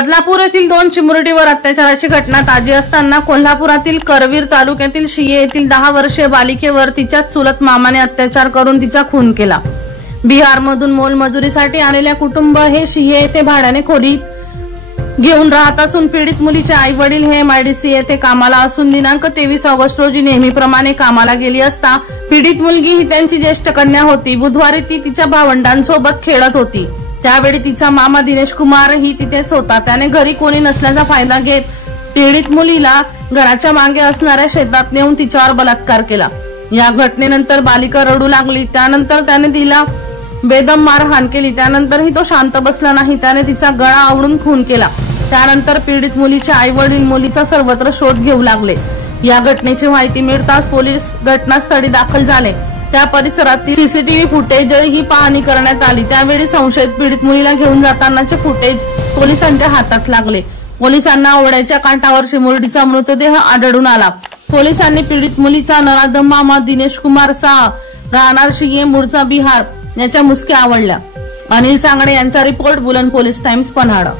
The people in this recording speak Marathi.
बदलापूर येथील 2 चिमुरडीवर अत्याचाराची घटना ताजी असताना कोल्हापुरातील करवीर तालुक्यातील शिये येथील 10 वर्षीय बालिकेवर तिच्याच चुलत मामाने अत्याचार करून तिचा खून केला। बिहारमधून मोलमजुरीसाठी आलेल्या कुटुंब हे शिये येथे भाड्याने खोलीत घेऊन राहत असून पीडित मुलीचे आई वडील हे MIDC येथे कामाला असून दिनांक 23 ऑगस्ट रोजी नेहमीप्रमाणे कामाला गेली असता पीडित मुलगी ही त्यांची ज्येष्ठ कन्या होती। बुधवारी ती तिच्या भावंडांसोबत खेळत होती। त्यावेळी तिचा मामा दिनेश कुमार ही तिथेच होता। त्याने घरी कोणी नसल्याचा फायदा घेत पीडित मुलीला घराच्या मागे असणाऱ्या शेतात नेऊन तिच्यावर बलात्कार केला। या घटनेनंतर बालिका रडू लागली। त्यानंतर त्याने तिला बेदम मारहाण केली। त्यानंतरही तो शांत बसला नाही। त्याने तिचा गळा आवळून खून केला। त्यानंतर पीडित मुलीचे आई वडील मुलीचा सर्वत्र शोध घेऊ लागले। या घटनेची माहिती मिळताच पोलीस घटनास्थळी दाखल झाले। त्या परिसरातील CCTV फुटेजही पाहणी करण्यात आली। त्यावेळी संशयित पीडित मुलीला घेऊन जातानाचे फुटेज पोलिसांच्या हातात लागले। पोलिसांना ओढ्याच्या काठावर चिमुरडीचा मृतदेह आढळून आला। पोलिसांनी पीडित मुलीचा नराधम मामा दिनेश कुमार साह राहणार शिये मूळचा बिहार याच्या मुसक्या आवळल्या। अनिल सांगणे यांचा रिपोर्ट बुलंद पोलीस टाइम्स पन्हाळा।